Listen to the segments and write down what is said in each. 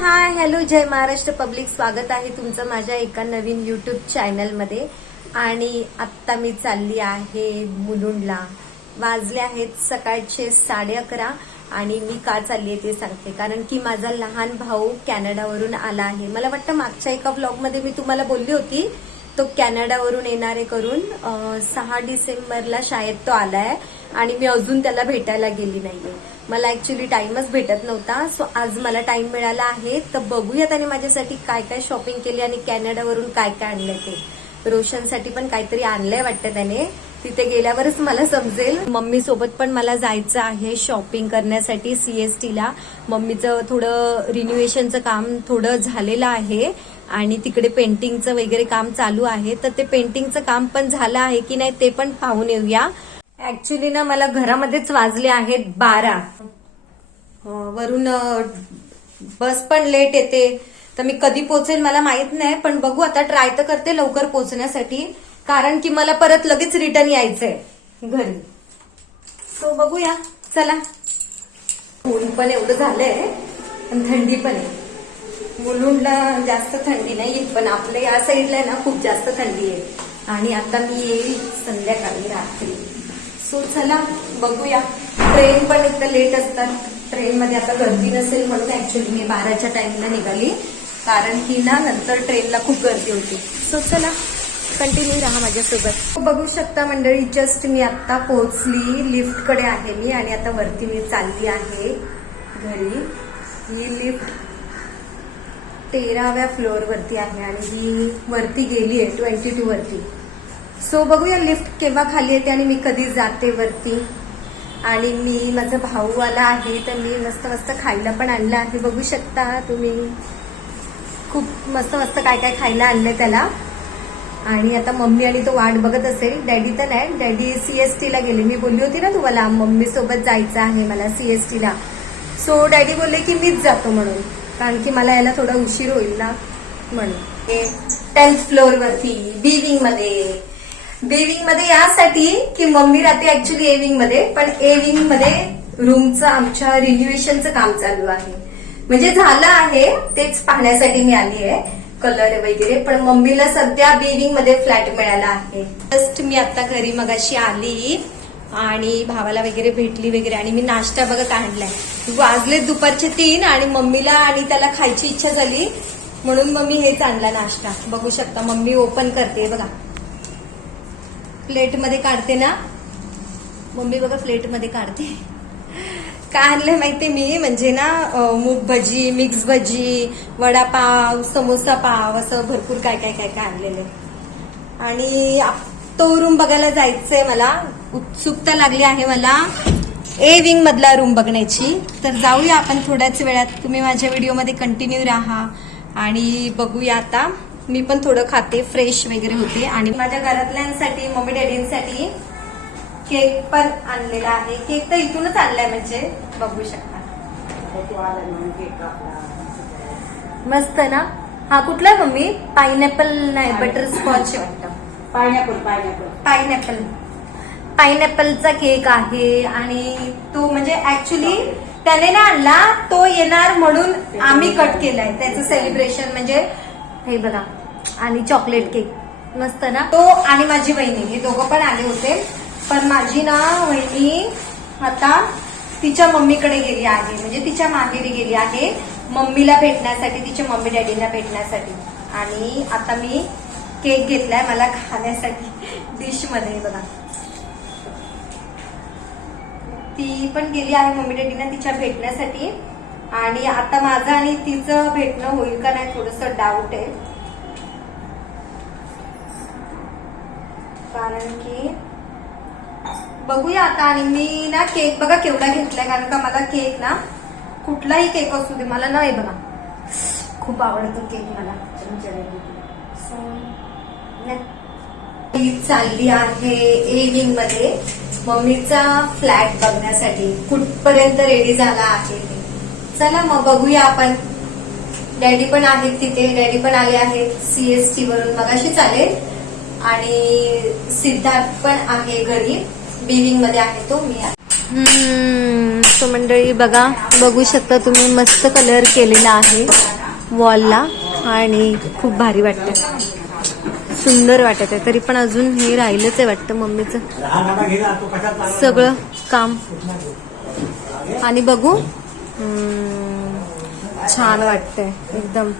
Hi hello जय Maharashtra public, स्वागत आहे तुमचं माझ्या एका नवीन यूट्यूब चॅनलमध्ये। आणि आत्ता मी चालली आहे मुलुंडला। वाजले आहेत सकाळचे 11:30 आणि मी का चालली आहे ते सांगते। कारण की माझा लहान भाऊ कॅनडावरून आला आहे। मला वाटतं मागच्या एका व्लॉगमध्ये मी तुम्हाला बोलली होती तो कॅनडावरून येणारे करून 6 डिसेंबरला शाळेत तो आलाय आणि मी अजून त्याला भेटायला गेली नाहीये। मला ऍक्च्युली टाइमच भेटत नव्हता, सो आज मला टाइम मिळाला आहे। तर बघूया त्याने माझ्यासाठी काय काय शॉपिंग केली आणि कॅनडावरून काय काय आणलंय ते। रोशनसाठी पण काहीतरी आणलंय वाटतं त्याने, तिथे गेल्यावरच मला समजेल। मम्मी सोबत पण मला जायचं आहे शॉपिंग करण्यासाठी सीएसटीला। मम्मीचं थोडं रिन्युएशनचं काम थोडं झालेलं आहे आणि तिकडे पेंटिंगचं वगैरे काम चालू आहे। तर ते पेंटिंगचं काम पण झालं आहे की नाही ते पण पाहून येऊया। ऍक्च्युली ना मला घरामध्येच वाजले आहेत 12 वरून बस पण लेट येते, तर मी कधी पोहोचेल मला माहित नाही, पण बघू आता ट्राय तर करते लवकर पोहोचण्यासाठी, कारण की मला परत लगेच रिटर्न यायचंय घरी। सो बघूया, चला। ऊन पण एवढं झालंय पण थंडी पण आहे। मुलुंडला जास्त थंडी नाही, पण आपल्या या साईडला ना खूप जास्त थंडी आहे। आणि आता मी येईल संध्याकाळी रात्री। सो चला बघूया। ट्रेन पण एकदा लेट असतात, ट्रेनमध्ये आता गर्दी नसेल म्हणून ऍक्च्युली मी 12च्या टाइमला निघाली, कारण की ना नंतर ट्रेनला खूप गर्दी होती। सो चला कंटिन्यू राहा माझ्यासोबत। बघू शकता मंडळी, जस्ट मी आता पोहोचली, लिफ्टकडे आहे मी आणि आता वरती मी चालली आहे घरी। ही लिफ्ट 13व्या फ्लोअर वरती आहे आणि ही वरती गेली आहे 22 वरती। सो बघूया लिफ्ट केव्हा खाली येते आणि मी कधी जाते वरती। आणि मी माझा भाऊ आला आहे तर मी मस्त मस्त खायला पण आणलं आहे, बघू शकता तुम्ही। खूप मस्त मस्त काय काय खायला आणलंय त्याला। आणि आता मम्मी आणि तो वाट बघत असेल। डॅडी तर नाही, डॅडी सीएसटीला गेले। मी बोलली होती ना तुम्हाला मम्मी सोबत जायचं आहे मला सीएसटीला। सो डॅडी बोलले की मीच जातो म्हणून, कारण की मला यायला थोडा उशीर होईल ना म्हणून। 10th फ्लोअर वरती बी विंग मध्ये यासाठी की मम्मी राहते ऍक्च्युली ए विंग मध्ये, पण ए विंग मध्ये रूमचं आमच्या रिन्युएशनचं काम चालू आहे, म्हणजे झालं आहे तेच पाहण्यासाठी मी आली आहे, कलर वगैरे। पण मम्मीला सध्या बी विंग मध्ये फ्लॅट मिळाला आहे। जस्ट मी आता घरी मगाशी आली आणि भावाला वगैरे भेटली वगैरे आणि मी नाश्ता बघत आणलाय। वाजले दुपारचे 3 आणि मम्मीला आणि त्याला खायची इच्छा झाली म्हणून मम्मी हेच आणला नाश्ता। बघू शकता मम्मी ओपन करते बघा, प्लेट मध्ये काढते ना मम्मी, बघा प्लेट मध्ये काढते। काय आणलंय माहितीये मी, म्हणजे ना मूग भजी, मिक्स भजी, वडापाव, समोसा पाव, असं भरपूर काय काय काय काय आणलेलं आहे। आणि तो रूम बघायला जायचंय मला, उत्सुकता लागली आहे मला ए विंग मधला रूम बघण्याची। तर जाऊया आपण थोड्याच वेळात, तुम्ही माझ्या व्हिडिओमध्ये कंटिन्यू राहा आणि बघूया। आता मी पण थोडं खाते, फ्रेश वगैरे होते। आणि माझ्या घरातल्यांसाठी मम्मी डॅडींसाठी केक पण आणलेला आहे। केक तर इथूनच आणलाय, म्हणजे बघू शकता मस्त ना। हा कुठला आहे मम्मी? पाइनएपल नाही, बटरस्कॉच वाटतं। पाइनएपलचा केक आहे। आणि तो म्हणजे ऍक्च्युली त्याने ना आणला, तो येणार म्हणून आम्ही कट केलाय त्याचं सेलिब्रेशन, म्हणजे हे बघा। आणि चॉकलेट केक मस्त ना। तो आणि माझी वहिनी हे दोघं पण आले होते, पण माझी ना वहिनी आता तिच्या मम्मीकडे गेली आहे, म्हणजे तिच्या माहेरी गेली आहे मम्मीला भेटण्यासाठी, तिच्या मम्मी डॅडीला भेटण्यासाठी। आणि आता मी केक घेतलाय मला खाण्यासाठी डिश मध्ये बघा। ती पण गेली आहे मम्मी डॅडीना तिच्या भेटण्यासाठी। आणि आता माझं आणि तिचं भेटणं होईल का नाही थोडंसं डाऊट आहे, कारण की बघूया आता। आणि मी ना केक बघा केवढा घेतलाय, कारण का मला केक ना कुठलाही केक असू दे मला ना, हे बघा खूप आवडतो केक मला। चालली आहे ए विंग मध्ये मम्मीचा फ्लॅट बघण्यासाठी, कुठपर्यंत रेडी झाला आहे। चला मग बघूया आपण। डॅडी पण आहेत तिथे, डॅडी पण आले आहेत सीएसटी वरून मगाशीच आले। आणि सिद्धार्थ पण आहे घरी, बिविंग मध्ये आहे तो, मी आहे। सो मंडळी बघा, बघू शकता तुम्ही मस्त कलर केलेला आहे। वॉलला आणि खूप भारी वाटतं, सुंदर वाटत आहे. तरी पण अजून हे राहिलंच आहे वाटतं मम्मीचं सगळं काम. आणि बघू, छान वाटतंय एकदम,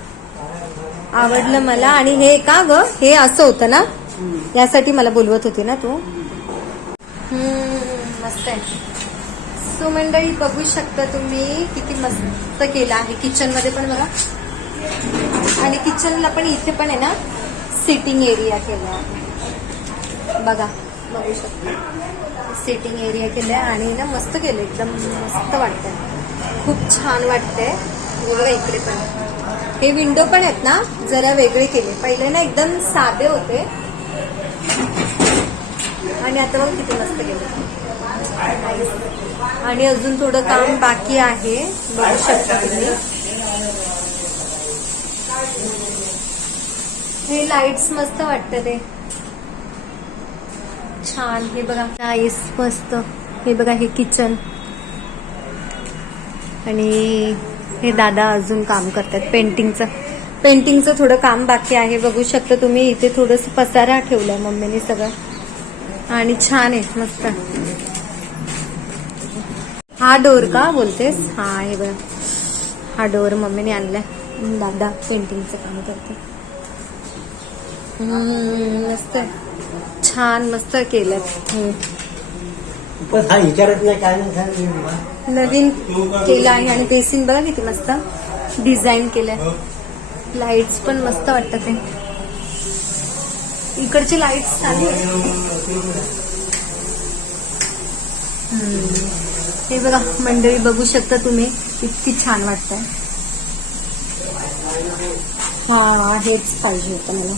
आवडलं मला. आणि हे का ग, हे असं होतं ना, यासाठी मला बोलवत होती ना तू. मस्त आहे. सो मंडळी बघू शकता तुम्ही किती मस्त केलं आहे. किचन मध्ये पण बघा, आणि किचनला पण इथे पण आहे ना सिटिंग एरिया केला आहे बघा, बघू शकता सिटिंग एरिया केलाय आणि ना मस्त केलं, एकदम मस्त वाटतंय, खूप छान वाटतंय. बघा इकडे पण हे विंडो पण आहेत ना जरा वेगळे केले, पहिले ना एकदम साधे होते आणि आता बघ किती मस्त केले. आणि अजून थोडं काम बाकी आहे, बघू शकता तुम्ही. हे लाईट्स मस्त वाटतं, ते छान. हे बघा नाईस मस्त. हे बघा हे किचन, आणि हे दादा अजून काम करतात पेंटिंगचं थोडं काम बाकी आहे. बघू शकता तुम्ही इथे थोडंसं पसारा ठेवलाय मम्मीने सगळं, आणि छान आहे मस्त. हा डोर का बोलतेस? हा हे बघा, हा डोर मम्मीने आणलाय. दादा पेंटिंगचं काम करते. मस्त छान मस्त केलं. नवीन केलं आहे. आणि बेसिन बघा किती मस्त डिझाईन केलंय. लाईट्स पण मस्त वाटतात, ते इकडचे लाईट्स चालू हे बघा मंडळी, बघू शकता तुम्ही किती छान वाटतंय. हा हेच पाहिजे होतं मला,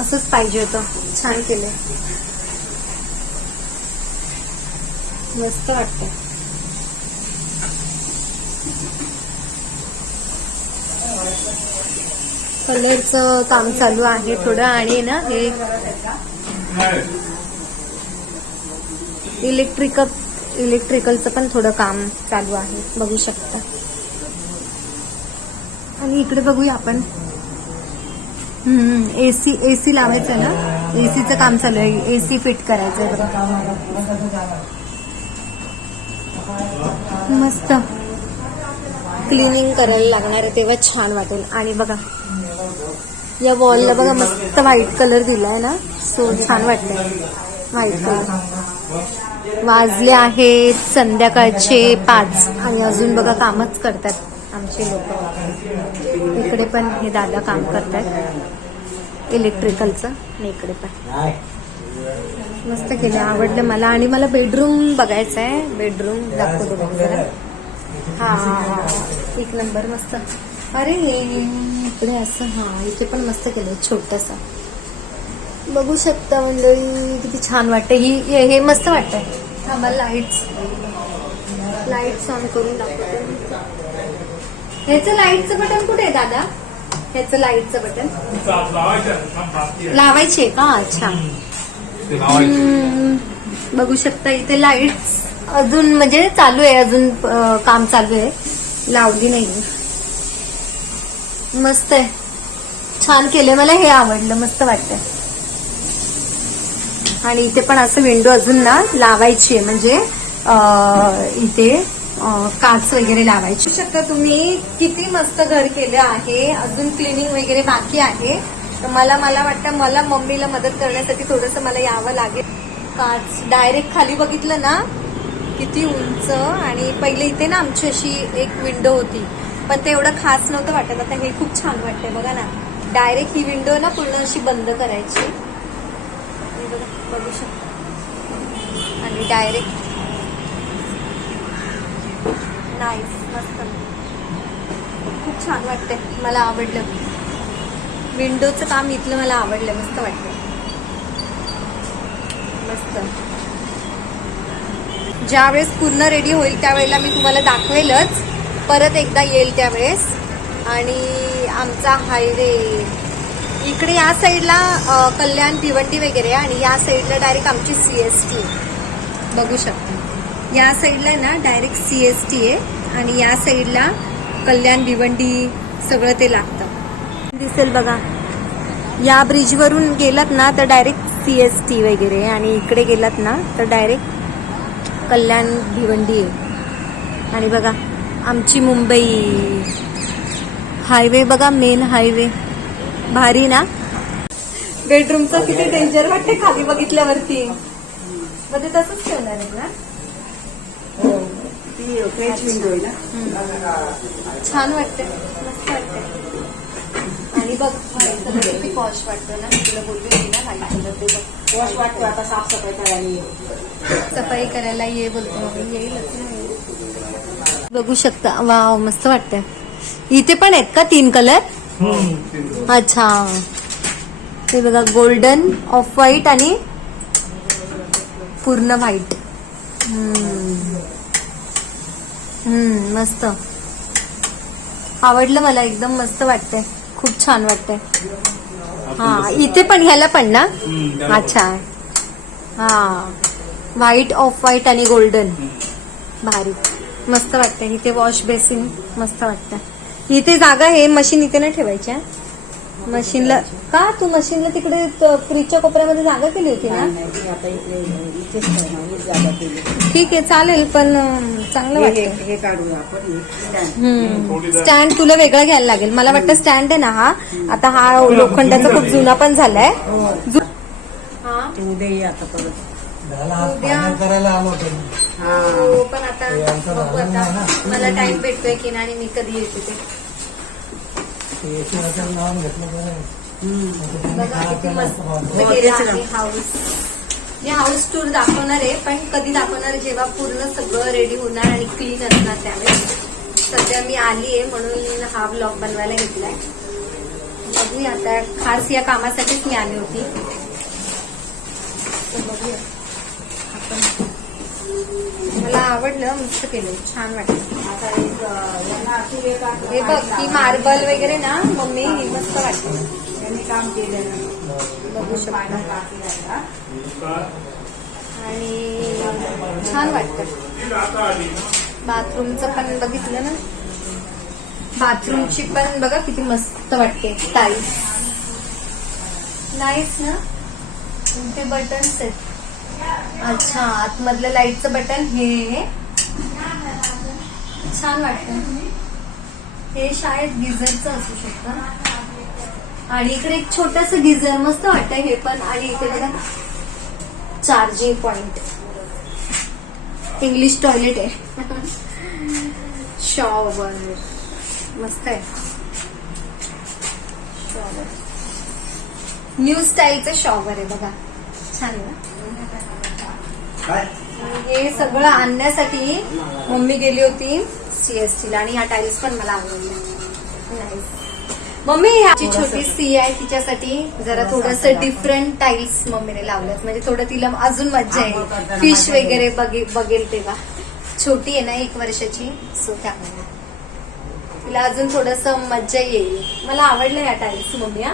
असंच पाहिजे होतं. छान केलंय, मस्त वाटतंय. कलरचं काम चालू आहे थोडं, आणि ना हे इलेक्ट्रिकलचं पण थोडं काम चालू आहे, बघू शकता. आणि इकडे बघूया आपण, एसी लावायचं ना, एसीचं काम चालू आहे, एसी फिट करायचंय बघा. मस्त क्लिनिंग करायला लागणार आहे तेव्हा छान वाटेल. आणि बघा या वॉलला बघा मस्त व्हाईट कलर दिलाय ना, सो छान वाटतंय व्हाईट कलर. वाजले आहेत संध्याकाळचे 5 आणि अजून बघा कामच करतात आमचे लोक. इकडे पण हे दादा काम करतात इलेक्ट्रिकलचं, आणि इकडे पण मस्त केलं, आवडलं मला. आणि मला बेडरूम बघायचा आहे, बेडरूम दाखवतो बघ जरा. हा एक नंबर मस्त. अरे इकडे असं, हा इथे पण मस्त केलं छोटंसं, बघू शकता मंडळी किती छान वाटतं. हे मस्त वाटतंय. आम्हाला लाईट्स ऑन करून दाखवतो. ह्याचं लाईटचं बटन कुठे आहे दादा? ह्याचं लाईटचं बटन लावायचे का? अच्छा, बघू शकता इथे लाईट्स अजून म्हणजे चालू आहे, अजून काम चालू आहे, लावली नाही. मस्त आहे, छान केले, मला हे आवडलं, मस्त वाटतंय. आणि इथे पण असं विंडो अजून ना लावायची आहे, म्हणजे इथे काच वगैरे लावायची. शकता तुम्ही किती मस्त घर केलं आहे. अजून क्लिनिंग वगैरे बाकी आहे, तर मला वाटतं मला मम्मीला मदत करण्यासाठी थोडंसं मला यावं लागेल. काच डायरेक्ट खाली बघितलं ना किती उंच. आणि पहिले इथे ना आमची अशी एक विंडो होती, पण ते एवढं खास नव्हतं वाटत. आता हे खूप छान वाटतंय बघा ना, डायरेक्ट ही विंडो ना पूर्ण अशी बंद करायची, बघू शकता. आणि डायरेक्ट नाईस, मस्त, खूप छान वाटतंय, मला आवडलं. विंडोचं काम इथलं मला आवडलं, मस्त वाटतंय, मस्त. ज्यावेळेस पूर्ण रेडी होईल त्यावेळेला मी तुम्हाला दाखवेलच, परत एकदा येईल त्यावेळेस. आणि आमचा हायवे इकडे या साईडला कल्याण भिवंडी वगैरे, आणि या साईडला डायरेक्ट आमची CST बघू शकता. या साईडला ना डायरेक्ट CST आहे, आणि या साईडला कल्याण भिवंडी सगळं ते लागतं. दिसेल बघा, या ब्रिजवरून गेलात ना तर डायरेक्ट CST वगैरे, आणि इकडे गेलात ना तर डायरेक्ट कल्याण भिवंडी आहे. आणि बघा आमची मुंबई हायवे बघा, मेन हायवे भारी ना. बेडरूमचं किती डेंजर वाटते खाली बघितल्यावरती. मग ते तसंच ठेवणार आहे ना. फ्रेंच विंडो आहे ना. छान वाटते, मस्त वाटते. आणि बघ किती पॉश वाटतं ना. तुला बोलली होती ना व्हाईट कलर, ते बघ वॉश वाटतो. आता साफसफाई करायला ये. सफाई करायला ये बोलतो मग येईलच नाही. बघू शकता, वाव मस्त वाटतंय. इथे पण आहेत का 3 कलर? अच्छा, ते बघा गोल्डन, ऑफ व्हाईट आणि पूर्ण व्हाईट. मस्त आवडलं मला, एकदम मस्त वाटतंय, खूप छान वाटतंय. हा इथे पण, ह्याला पण ना. अच्छा, हा व्हाईट, ऑफ व्हाईट आणि गोल्डन, भारी मस्त वाटतंय. इथे वॉश बेसिन मस्त वाटतं. इथे जागा आहे, मशीन इथे नाही ठेवायच्या मशीनला. का तू मशीनला तिकडे फ्रीजच्या कोपऱ्यामध्ये जागा केली होती ना. आता इथेच जागा केली. ठीक आहे चालेल, पण चांगलं वाटतं. हे काढूया आपण. स्टँड तुला वेगळा घ्यायला लागेल. मला वाटतं स्टँड आहे ना हा, आता हा लोखंडाचा खूप जुना पण झालाय. उद्या ये आता परत. करायला आलो होतो. हो, पण आता बघू आता मला टाइम भेटतोय की नाही, मी कधी येते ते. नाव घेतलं बघा किती मस्त केलं आहे हाऊस. मी हाऊस टूर दाखवणार आहे, पण कधी दाखवणार, जेव्हा पूर्ण सगळं रेडी होणार आणि क्लीन असणार त्यावेळेस. सध्या मी आली आहे म्हणून हा ब्लॉग बनवायला घेतलाय. बघूया आता, खास या कामासाठीच मी आली होती. बघूया आपण. मला आवडलं, मस्त केलं, छान वाटलं. हे बघ की मार्बल वगैरे ना मम्मी, मस्त वाटतं. त्यांनी काम केलं, बघू शकता. आणि छान वाटतं. बाथरूमचं पण बघितलं ना, बाथरूमची पण बघा किती मस्त वाटते. टाईल्स नाईस ना. ते बटन्स आहेत. अच्छा, आतमधलं लाईटचं बटन हे छान वाटतं. हे शायद गिझरचं असू शकतं. आणि इकडे एक छोटस गिझर मस्त वाटतं हे पण. आणि इकडे बघा चार्जिंग पॉइंट. इंग्लिश टॉयलेट आहे. शॉवर मस्त आहे. शॉवर न्यू स्टाईलचं शॉवर आहे बघा, छान आहे. हे सगळं आणण्यासाठी मम्मी गेली होती CST ला, आणि ह्या टाईल्स पण मला आवडल्या. मम्मी ह्याची छोटी सी आहे, तिच्यासाठी जरा थोडस डिफरंट टाईल्स मम्मीने लावल्यात, म्हणजे थोडं तिला अजून मज्जा येईल. फिश वगैरे बघेल तेव्हा. छोटी आहे ना 1 वर्षाची, सो त्यामुळे तिला अजून थोडस मज्जा येईल. मला आवडलं ह्या टाईल्स मम्मी.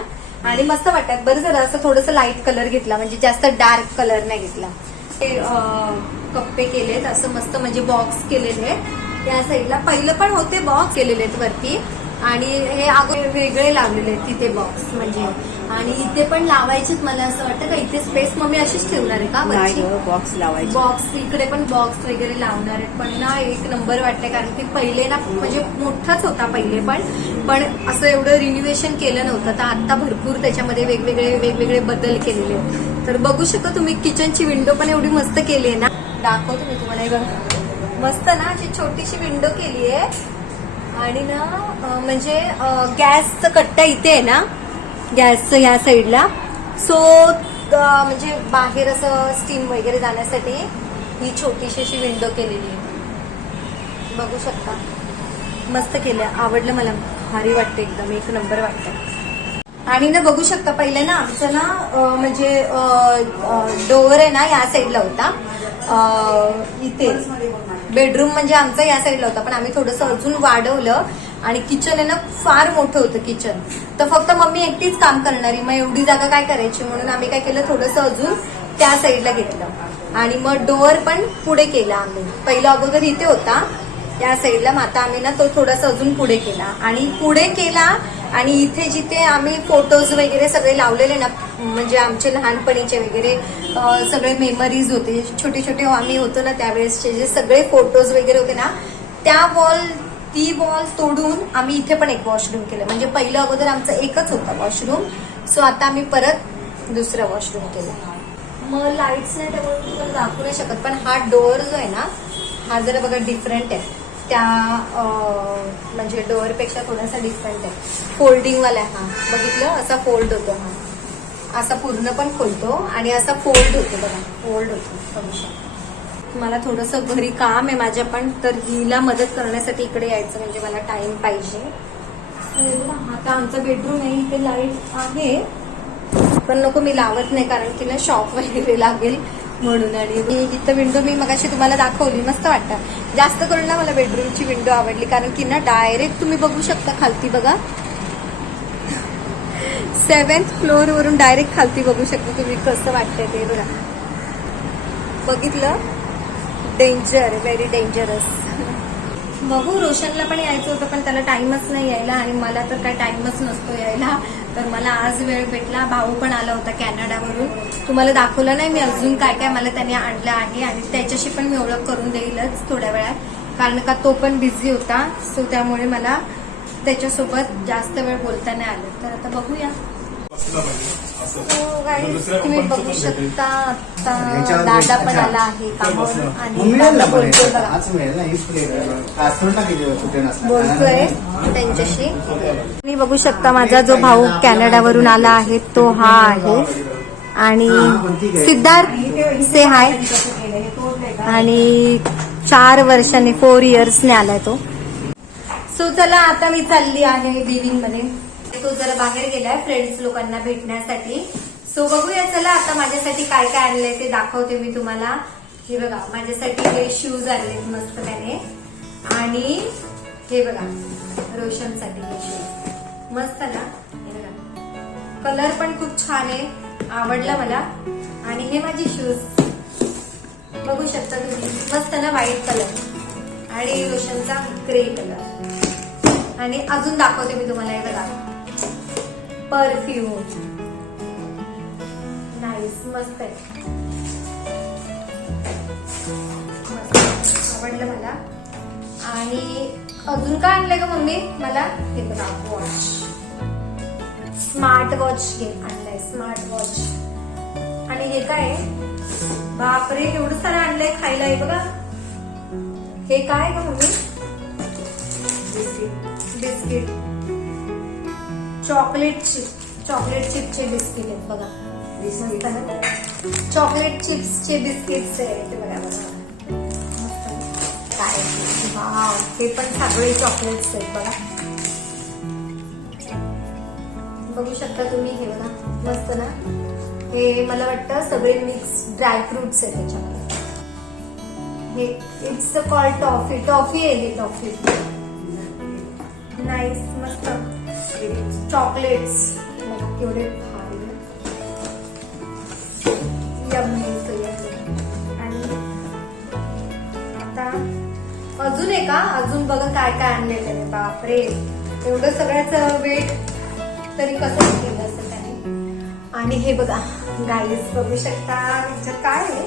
आणि मस्त वाटतात. बरं झालं असं थोडस लाईट कलर घेतला, म्हणजे जास्त डार्क कलर नाही घेतला. कप्पे केलेत असं मस्त, म्हणजे बॉक्स केलेले आहेत या साईडला. पहिलं पण होते बॉक्स केलेले आहेत वरती, आणि हे अगोदर वेगळे लावलेले आहेत तिथे बॉक्स म्हणजे. आणि इथे पण लावायचेत. मला असं वाटतं का इथे स्पेस मम्मी अशीच ठेवणार आहे का वरची? बॉक्स लावायचे. बॉक्स इकडे पण बॉक्स वगैरे लावणार आहेत. पण ना 1 नंबर वाटतंय, कारण की पहिले ना म्हणजे मोठाच होता पहिले पण असं एवढं रिन्युएशन केलं नव्हतं. तर आता भरपूर त्याच्यामध्ये वेगवेगळे बदल केलेले आहेत. तर बघू शकता तुम्ही, किचनची विंडो पण एवढी मस्त केली आहे ना. दाखवतो मी तुम्हाला. हे बघा मस्त ना, अशी छोटीशी विंडो केली आहे. आणि ना म्हणजे गॅसचं कट्टा इथे आहे ना, गॅसचं ह्या साईडला. सो म्हणजे बाहेर असं स्टीम वगैरे जाण्यासाठी ही छोटीशी अशी विंडो केलेली आहे. बघू शकता, मस्त केलं, आवडलं मला, भारी वाटतं, एकदम 1 नंबर वाटतं. आणि ना बघू शकता, पहिले ना आमचं ना म्हणजे डोअर आहे ना या साईडला होता. इथे बेडरूम म्हणजे आमचा या साईडला होता, पण आम्ही थोडंसं अजून वाढवलं. आणि किचन आहे ना फार मोठं होतं किचन. तर फक्त मम्मी एकटीच काम करणारी, मग एवढी जागा काय करायची, म्हणून आम्ही काय केलं, थोडंसं अजून त्या साईडला घेतलं. आणि मग डोअर पण पुढे केला आम्ही. पहिला अगोदर इथे होता, त्या साईडला. मग आता आम्ही ना तो थोडासा अजून पुढे केला आणि इथे जिथे आम्ही फोटोज वगैरे सगळे लावलेले ना, म्हणजे आमचे लहानपणीचे वगैरे सगळे मेमरीज होते, छोटे छोटे आम्ही होतो ना त्यावेळेसचे जे सगळे फोटोज वगैरे होते ना, ती वॉल तोडून आम्ही इथे पण एक वॉशरूम केलं. म्हणजे पहिलं अगोदर आमचं एकच होतं वॉशरूम, सो आता आम्ही परत दुसरं वॉशरूम केलं. मग लाईट्स नाही त्यामुळे तुम्हाला दाखवू नाही शकत, पण हा डोअर जो आहे ना, हा जरा बघा डिफरंट आहे त्या म्हणजे डोअरपेक्षा थोडासा डिफरंट आहे. फोल्डिंगवाला आहे हा, बघितलं असा फोल्ड होतो हा, असा पूर्ण पण खोलतो आणि असा फोल्ड होतो बघा, फोल्ड होतो भविष्यात. मला थोडंसं घरी काम आहे माझ्या पण, तर हिला मदत करण्यासाठी इकडे यायचं म्हणजे मला टाइम पाहिजे. आता आमचं बेडरूम आहे, इथे लाईट आहे पण नको मी लावत नाही कारण की ना शॉक वगैरे लागेल म्हणून. आणि इथं विंडो मी मगाशी तुम्हाला दाखवली, मस्त वाटतं. जास्त करून ना मला बेडरूमची विंडो आवडली कारण की ना डायरेक्ट तुम्ही बघू शकता खालती बघा, 7th फ्लोअर वरून डायरेक्ट खालती बघू शकता तुम्ही. कसं वाटतंय ते बघा, बघितलं? Danger, very dangerous. बघू, रोशनला पण यायचं होतं पण त्याला टाइमच नाही यायला आणि मला तर काय टाइमच नसतो यायला, तर मला आज वेळ भेटला. भाऊ पण आला होता कॅनडावरून, तुम्हाला दाखवलं नाही मी अजून काय काय मला त्याने आणलं आहे आणि त्याच्याशी पण मी ओळख करून देईलच थोड्या वेळात, कारण का तो पण बिझी होता, सो त्यामुळे मला त्याच्यासोबत जास्त वेळ बोलता नाही आलं. तर आता बघूया. तुम्ही बघू शकता आता दादा पण आला आहे कामावरून आणि दादा बोलतोय बघा, बोलतोय त्यांच्याशी. तुम्ही बघू शकता माझा जो भाऊ कॅनडावरून आला आहे तो हा आहे. आणि सिद्धार्थ से हाय. आणि 4 वर्षांनी 4 इयर्सने आलाय तो. सो चला आता मी चालली आहे लिव्हिंग मध्ये. तो जरा बाहेर गेलाय फ्रेंड्स लोकांना भेटण्यासाठी. सो बघूया चला आता माझ्यासाठी काय काय आणलंय ते दाखवते मी तुम्हाला. हे बघा माझ्यासाठी हे शूज आणलेत मस्त त्याने, आणि हे बघा रोशनसाठी हे शूज मस्त ना, हे बघा कलर पण खूप छान आहे, आवडला मला. आणि हे माझे शूज बघू शकता तुम्ही, मस्त ना, व्हाईट कलर आणि रोशनचा ग्रे कलर. आणि अजून दाखवते मी तुम्हाला, हे बघा परफ्यूम, नाईस, मस्त आहे, मस्त आवडलं मला. आणि अजून काय आणलंय का मम्मी मला, हे बघा वॉच, स्मार्ट वॉच आणलंय, स्मार्ट वॉच. आणि हे काय, बापरे एवढं सारं आणलंय खायला. हे बघा हे काय का मम्मी, बिस्किट, चॉकलेट चिपचे बिस्किट आहेत बघा, चॉकलेट चिप्सचे बिस्किट्स आहेत ते बघा बघा, काय वाव, हे पण सगळे चॉकलेट्स आहेत बघा, बघू शकता तुम्ही. हे बघा मस्त ना, हे मला वाटतं सगळे मिक्स ड्रायफ्रुट्स आहेत त्याच्यामध्ये. हे इट्स कॉल टॉफी आहे, हे टॉफी, नाईस, मस्त. चॉकलेट्स केवढे भारी, यम्मी. आणि आता अजून आहे का, अजून बघा काय काय आणलेलं आहे. बापरे एवढं सगळ्याचं वेट तरी कसं केलं असं त्याने. आणि हे बघा गाईज बघू शकता ह्याच्यात काय आहे,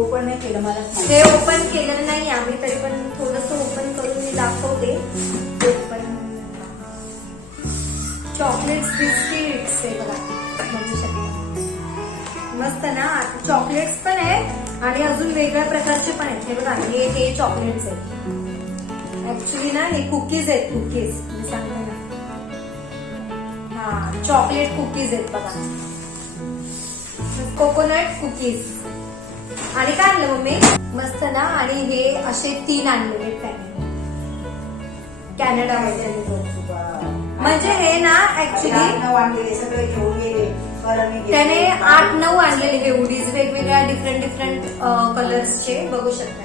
ओपन नाही केलं मला, हे ओपन केलं नाही आम्ही, तरी पण थोडंसं ओपन करून मी दाखवते. चॉकलेट्स बिस्किट्स आहे बघा, बघू शकता मस्त ना. चॉकलेट्स पण आहे आणि अजून वेगळ्या प्रकारचे पण आहेत. हे बघा हे चॉकलेट्स आहेत, ऍक्च्युली ना हे कुकीज आहेत, कुकीज मी सांगते ना, हा चॉकलेट कुकीज आहेत बघा, कोकोनट कुकीज. आणि काय आणलं मम्मी, मस्त ना. आणि हे असे 3 आणलेले त्याने कॅनडामध्ये. म्हणजे हे ना ऍक्च्युली सगळे घेऊन गेले, त्याने 8-9 आणलेले हे हुडीज, वेगवेगळ्या डिफरंट कलर्सचे बघू शकता.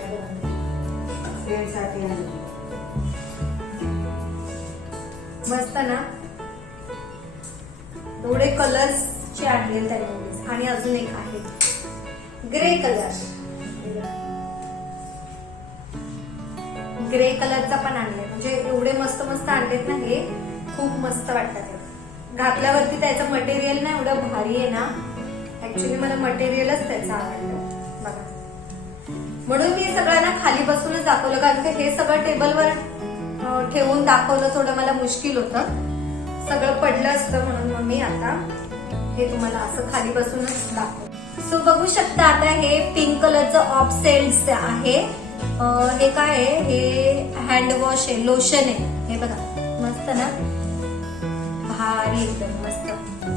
मस्त ना, एवढे कलर्सचे आणलेले त्याने हुडीज. आणि अजून एक आहे ग्रे कलर, ग्रे कलरचा पण आणलाय. म्हणजे एवढे मस्त मस्त आणलेत ना हे, खूप मस्त वाटतात हे. घातल्यावरती त्याचं मटेरियल ना एवढं भारी आहे ना, ऍक्च्युली मला मटेरियलच त्याचं आवडलं बघा. म्हणून मी सगळ्यांना खाली बसूनच दाखवलं, कारण की हे सगळं टेबलवर ठेवून दाखवलं थोडं मला मुश्किल होतं, सगळं पडलं असतं. म्हणून मग मी आता हे तुम्हाला असं खाली बसूनच दाखवलं. सो बघू शकता आता हे पिंक कलरचं ऑफ सेल्स आहे. हे काय आहे, हे हँड वॉश आहे, लोशन आहे. हे बघा मस्त ना, भारी एकदम मस्त,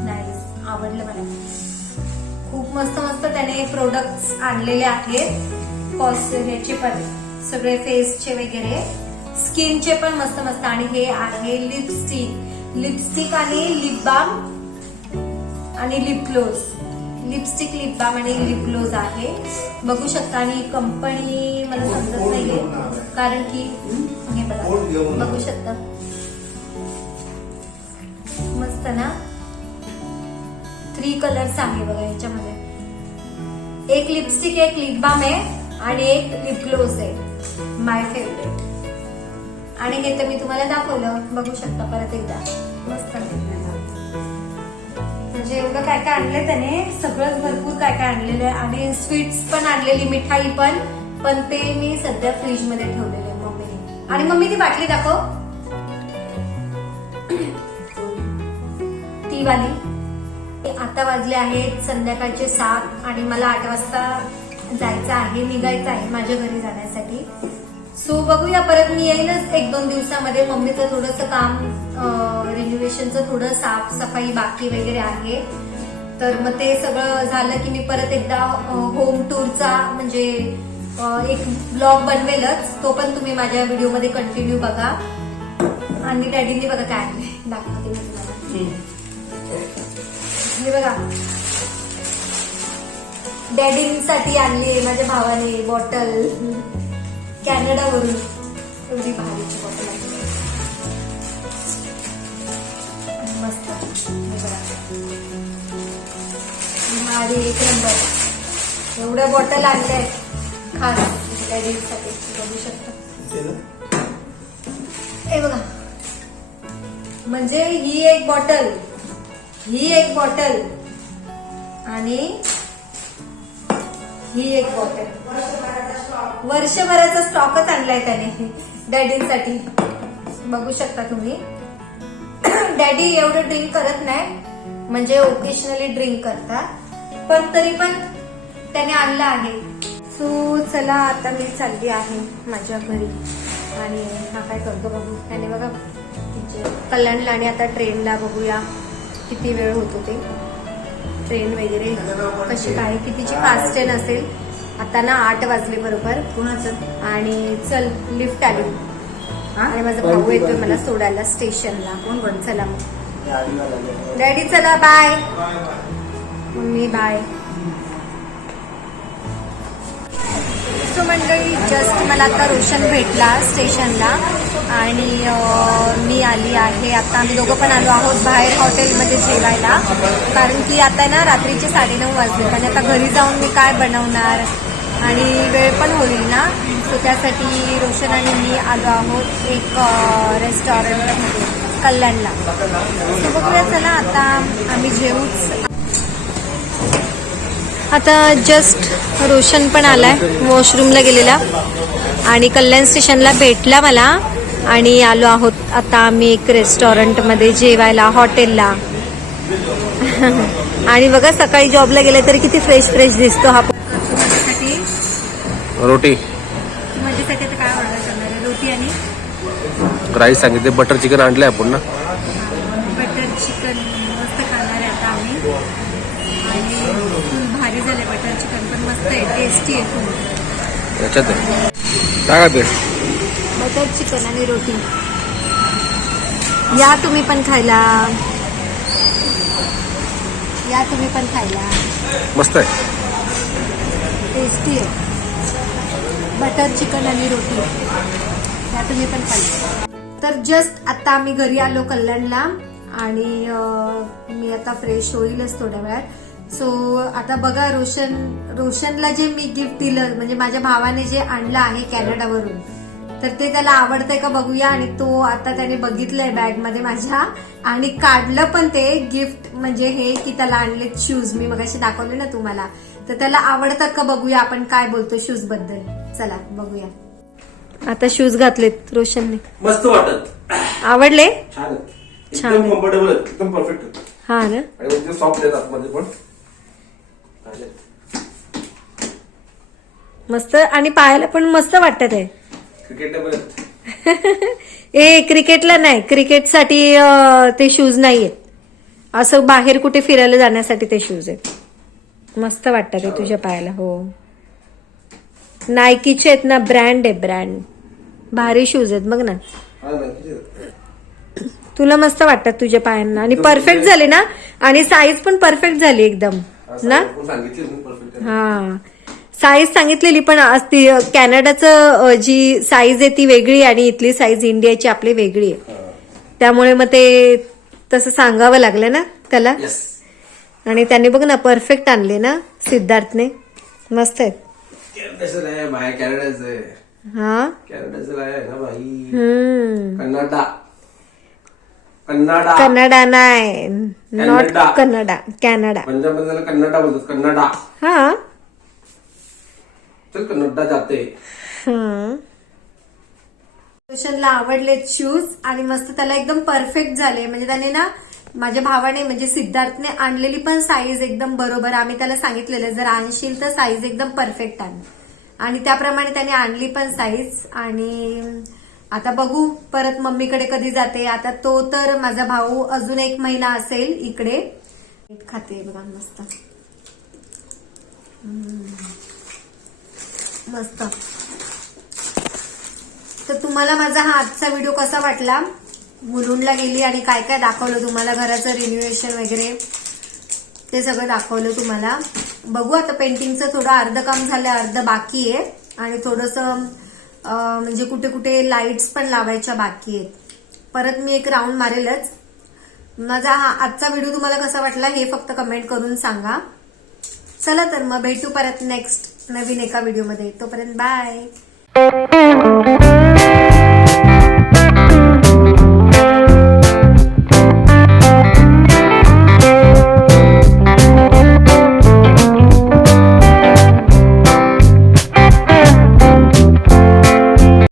नाईस, आवडलं मला. खूप मस्त मस्त त्याने प्रोडक्ट्स आणलेले आहेत. ह्याचे पण सगळे फेसचे वगैरे, स्किनचे पण मस्त मस्त. आणि हे आहे लिपस्टिक आणि लिप बाम आणि lip gloss. Lipstick, lip balm आणि लिप ग्लोज आहे, बघू शकता. आणि कंपनी मला समजत नाहीये, कारण की हे बघा, बघू शकता मस्त ना. 3 कलर्स आहे बघा याच्यामध्ये. एक लिपस्टिक, एक लिप बाम आहे आणि एक लिप ग्लोज आहे, माय फेवरेट. आणि हे तर मी तुम्हाला दाखवलं, बघू शकता परत एकदा, मस्त. म्हणजे एवढं काय काय आणलंय त्याने, सगळंच भरपूर काय काय आणलेलं आहे. आणि स्वीट्स पण आणलेली, मिठाई पण ते मी सध्या फ्रीज मध्ये ठेवलेले मम्मीने. आणि मम्मी ती बाटली दाखव, ती वाली. आता वाजले आहेत संध्याकाळचे 7 आणि मला 8 वाजता जायचं आहे, निघायचं आहे माझ्या घरी जाण्यासाठी. सो बघूया, परत मी येईलच 1-2 दिवसामध्ये. मम्मीचं थोडंसं काम, रिनोव्हेशनचं थोडं साफसफाई बाकी वगैरे आहे, तर मग ते सगळं झालं की मी परत एकदा होम टूरचा म्हणजे एक ब्लॉग बनवेलच. तो पण तुम्ही माझ्या व्हिडिओमध्ये कंटिन्यू बघा. आणि डॅडीने बघा काय आणलंय, दाखवते मी तुम्हाला. हे बघा, डॅडींसाठी आणली माझ्या भावाने बॉटल, कॅनडावरून. एवढी भारीची बॉटल आहे, मस्त. हे बघा, भारी, एक नंबर. एवढ्या बॉटल आणल्या खास डॅडींसाठी, बघू शकता. हे बघा, म्हणजे ही एक बॉटल आणि ही एक बॉटल. वर्षभराचा स्टॉकच आणलाय त्याने डॅडींसाठी, बघू शकता तुम्ही. डॅडी एवढं ड्रिंक करत नाही, म्हणजे ओकेशनली ड्रिंक करतात, पण तरी पण त्याने आणलं आहे. सो चला, आता मी चालली आहे माझ्या घरी. आणि हा काय करतो बघू. त्याने बघा कल्याणला आणि आता ट्रेनला, बघूया किती वेळ होतो ते. ट्रेन वगैरे कशी काय, कितीची फास्ट ट्रेन असेल. आता ना 8 वाजले बरोबर. कोणाचं? आणि चल, लिफ्ट आली आणि माझा भाऊ येतोय मला सोडायला स्टेशनला. कोण? चला डॅडी, चला बाय. Mummy bye. सो मंडळी, जस्ट मला आता रोशन भेटला स्टेशनला आणि मी आली आहे. आता आम्ही दोघं पण आलो आहोत बाहेर हॉटेलमध्ये जेवायला, कारण की आता ना रात्रीचे 9:30 वाजले आणि आता घरी जाऊन मी काय बनवणार आणि वेळ पण होईल ना. सो त्यासाठी रोशन आणि मी आलो आहोत एक रेस्टॉरंटमध्ये कल्याणला. सो बघूया, चला आता आम्ही जेवूच. आता जस्ट रोशन पण आलाय, वॉशरूमला गेलेला आणि कल्याण स्टेशनला भेटला मला आणि आलो आहोत आता आम्ही एक रेस्टॉरंटमध्ये जेवायला, हॉटेलला. आणि बघा, सकाळी जॉबला गेले तरी किती फ्रेश दिसतो हा. माझ्यासाठी रोटी, माझ्यासाठी आता काय ऑर्डर करणार आहे? रोटी आणि राईस सांगितले. बटर चिकन आणलंय आपण ना, बटर चिकन मस्त खाणार आहे आता आम्ही. आणि भारी झाले बटर चिकन पण, मस्त आहे, टेस्टी आहे खूप. याच्यात आहे टाका पेस्ट. बटर चिकन आणि रोटी. या तुम्ही पण खायला, या तुम्ही पण खायला. मस्त आहे, टेस्टी आहे. बटर चिकन आणि रोटी, या तुम्ही पण खायला. तर जस्ट आता आम्ही घरी आलो कल्याणला आणि मी आता फ्रेश होईलच थोड्या वेळात. सो आता बघा, रोशनला जे मी गिफ्ट दिलं, म्हणजे माझ्या भावाने जे आणलं आहे कॅनडावरून, तर ते त्याला आवडतंय का बघूया. आणि तो आता त्याने बघितलंय बॅग मध्ये माझ्या आणि काढलं पण ते गिफ्ट, म्हणजे हे की त्याला आणलेत शूज. मी मगाशी दाखवले ना तुम्हाला. तर त्याला आवडतात का बघूया आपण काय बोलतो शूज बद्दल. चला बघूया. आता शूज घातलेत रोशनने. मस्त वाटत, आवडले? छान छान. एकदम कम्फर्टेबल आहेत, एकदम परफेक्ट. हा ना. आणि एकदम सॉफ्ट आहेत आतमध्ये पण. मस्त. आणि पायाला पण मस्त वाटत आहे. क्रिकेटेबल आहेत. ए क्रिकेटला नाही, क्रिकेटसाठी ते शूज नाहीयेत. असं बाहेर कुठे फिरायला जाण्यासाठी ते शूज आहेत. मस्त वाटतात ते तुझ्या पायाला. हो नायकीचे आहेत ना, ब्रँड आहे ब्रँड. भारी शूज आहेत बघ ना. हा नाही, तुला मस्त वाटतात तुझ्या पायांना. आणि परफेक्ट झाले ना. आणि साईज पण परफेक्ट झाली एकदम ना. सांगितली परफेक्ट. हा साईज सांगितलेली पण आज ती कॅनडाचं जी साईज आहे ती वेगळी आणि इथली साईज इंडियाची आपली वेगळी आहे. त्यामुळे मग ते तसं सांगावं लागलं ना त्याला. आणि त्याने बघ ना परफेक्ट आणले ना सिद्धार्थने. मस्त आहेत. कॅनडाचं आहे बाहेर, कॅनडाचं आहे. हा कॅनडाचं आहे ना बाई. हम्म. कन्नडा कन्नडा नाही, not Canada. Kannada, Canada. Punjab मध्ये त्याला कन्नडा बोलतात. कन्नडा. हा चल कन्नडा जाते. रोशनला आवडलेत शूज आणि मस्त त्याला एकदम परफेक्ट झाले. म्हणजे त्याने ना माझ्या भावाने म्हणजे सिद्धार्थने आणलेली पण साईज एकदम बरोबर. आम्ही त्याला सांगितलेलं जर आणशील तर साईज एकदम परफेक्ट आण. आणि त्याप्रमाणे त्याने आणली पण साईज. आणि आता बघू परत मम्मीकडे कधी जाते. आता तो तर माझा भाऊ अजून 1 महिना असेल इकडे. खाते बघा मस्त मस्त. तर तुम्हाला माझा हा आजचा व्हिडिओ कसा वाटला. मुलुंडला गेली आणि काय काय दाखवलं तुम्हाला, घराचं रिन्युएशन वगैरे ते सगळं दाखवलं तुम्हाला. बघू आता पेंटिंगचं थोडं अर्ध काम झालं, अर्ध बाकी आहे. आणि थोडंसं म्हणजे कुठे कुठे लाईट्स पण लावायच्या बाकी आहेत. परत मी एक राऊंड मारेलच. माझा हा आजचा व्हिडिओ तुम्हाला कसा वाटला हे फक्त कमेंट करून सांगा. चला तर मग भेटू परत नेक्स्ट नवीन एका व्हिडिओमध्ये. तोपर्यंत बाय.